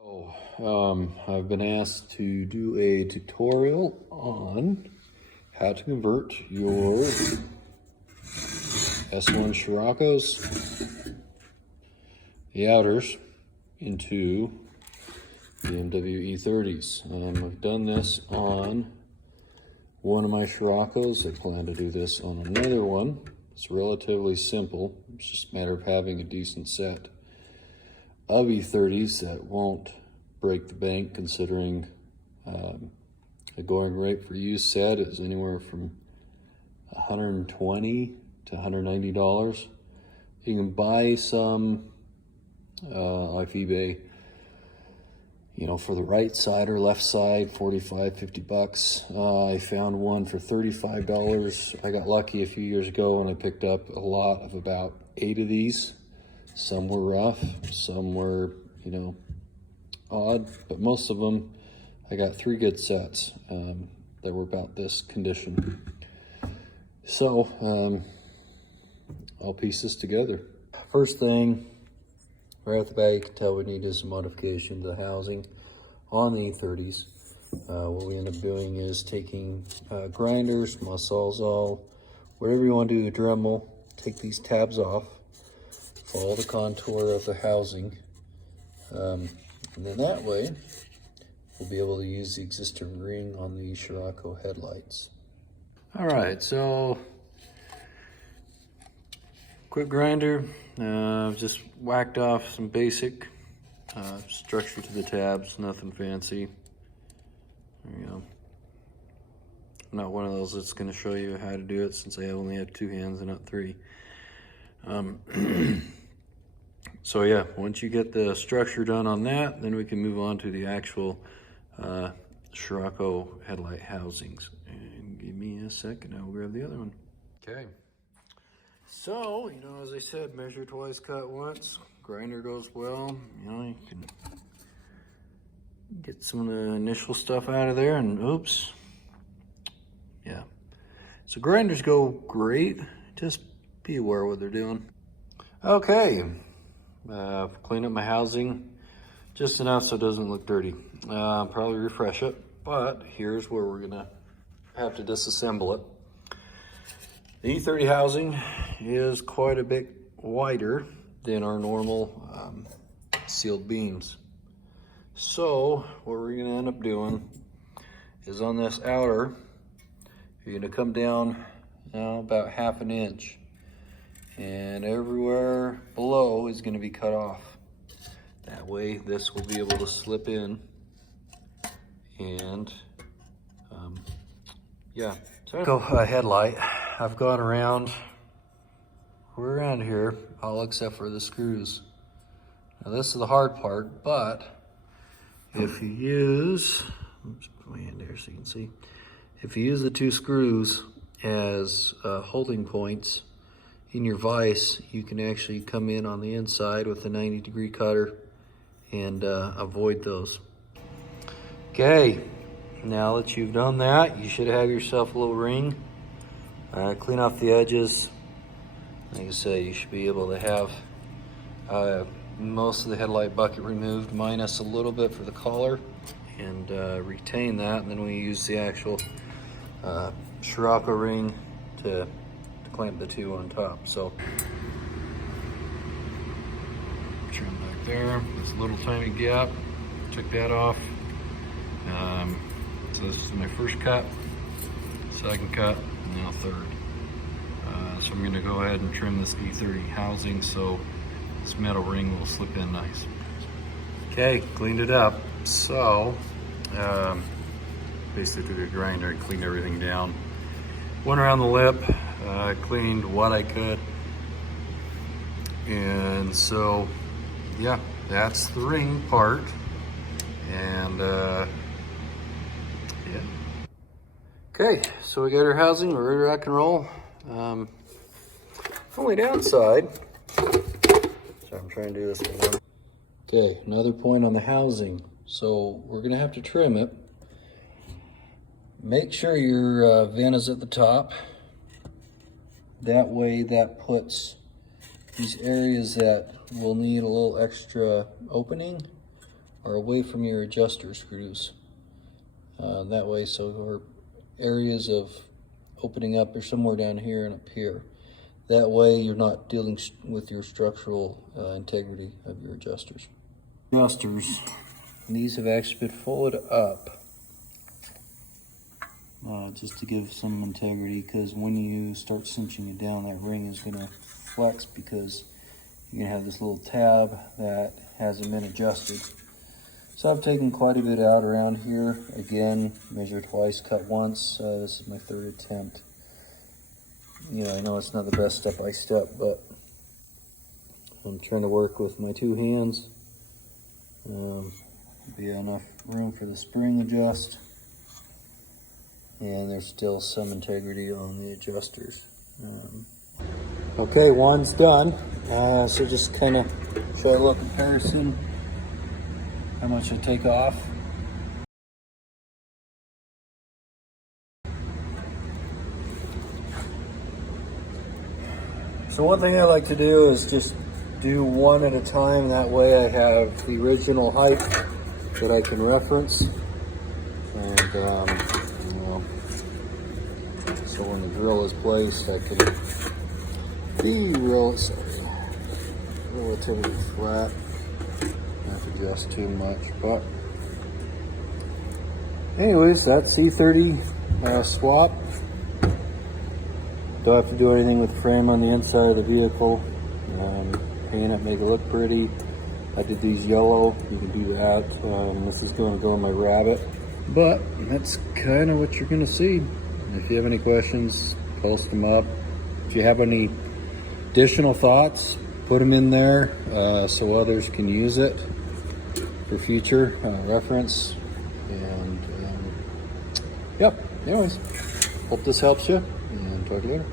I've been asked to do a tutorial on how to convert your S1 Sciroccos, the outers, into BMW E30s. I've done this on one of my Sciroccos. I plan to do this on another one. It's relatively simple. It's just a matter of having a decent set of E30s that won't break the bank, considering the going rate for used set is anywhere from $120 to $190. You can buy some off eBay, you know, for the right side or left side, 45, 50 bucks. I found one for $35. I got lucky a few years ago and I picked up a lot of about 8 of these. Some were rough, some were, you know, odd, but most of them, I got 3 good sets that were about this condition. So I'll piece this together. First thing, right off the bat, you can tell we need is some modification to the housing on the E30s. What we end up doing is taking grinders, sawzall, whatever you want to do to Dremel, take these tabs off, follow the contour of the housing, and then that way we'll be able to use the existing ring on the Scirocco headlights. All right, so quick grinder. Just whacked off some basic structure to the tabs, nothing fancy. There you go. I'm not one of those that's going to show you how to do it, since I only have 2 hands and not 3. So yeah, once you get the structure done on that, then we can move on to the actual Scirocco headlight housings. And give me a second, I'll grab the other one. Okay. So, you know, as I said, measure twice, cut once. Grinder goes well. You know, you can get some of the initial stuff out of there, and oops. Yeah. So grinders go great. Just be aware of what they're doing. Okay. Clean up my housing just enough so it doesn't look dirty. Probably refresh it, but here's where we're gonna have to disassemble it. The E30 housing is quite a bit wider than our normal sealed beams. So what we're gonna end up doing is on this outer, you're gonna come down about 1/2 inch, and everywhere below is gonna be cut off. That way this will be able to slip in, and yeah. So go headlight. I've gone around, we're around here, all except for the screws. Now this is the hard part, but if you use, oops, put my hand there so you can see. If you use the 2 screws as holding points in your vise, you can actually come in on the inside with a 90-degree cutter and avoid those. Okay, now that you've done that, you should have yourself a little ring. Clean off the edges. Like I say, you should be able to have most of the headlight bucket removed, minus a little bit for the collar, and retain that. And then we use the actual Scirocco ring to clamp the 2 on top. So trim back there, this little tiny gap, took that off. So this is my first cut, second cut, and now third. So I'm gonna go ahead and trim this E30 housing so this metal ring will slip in nice. Okay, cleaned it up. So basically took a grinder and cleaned everything down. Went around the lip, cleaned what I could. And so, yeah, that's the ring part. And yeah. Okay, so we got our housing, we're ready to rock and roll. Only downside, sorry, I'm trying to do this one. Okay, another point on the housing. So we're gonna have to trim it. Make sure your vent is at the top. That way that puts these areas that will need a little extra opening are away from your adjuster screws. That way, so our areas of opening up are somewhere down here and up here. That way you're not dealing with your structural integrity of your adjusters. Adjusters, these have actually been folded up just to give some integrity, because when you start cinching it down, that ring is going to flex because you're going to have this little tab that hasn't been adjusted. So I've taken quite a bit out around here. Again, measure twice, cut once. This is my third attempt. Yeah, I know it's not the best step by step, but I'm trying to work with my two hands. Be enough room for the spring adjust, and there's still some integrity on the adjusters. Okay, one's done. So just kind of show a little comparison. How much I take off. So one thing I like to do is just do one at a time. That way I have the original height that I can reference. And you know, so when the drill is placed, I can be relatively flat. Not adjust too much, but anyways, that's E30 swap. Don't have to do anything with the frame on the inside of the vehicle. Paint it, make it look pretty. I did these yellow, you can do that. This is going to go in my Rabbit, but that's kind of what you're going to see. If you have any questions, post them up. If you have any additional thoughts, put them in there so others can use it for future reference. And yep, anyways, hope this helps you, and talk to you later.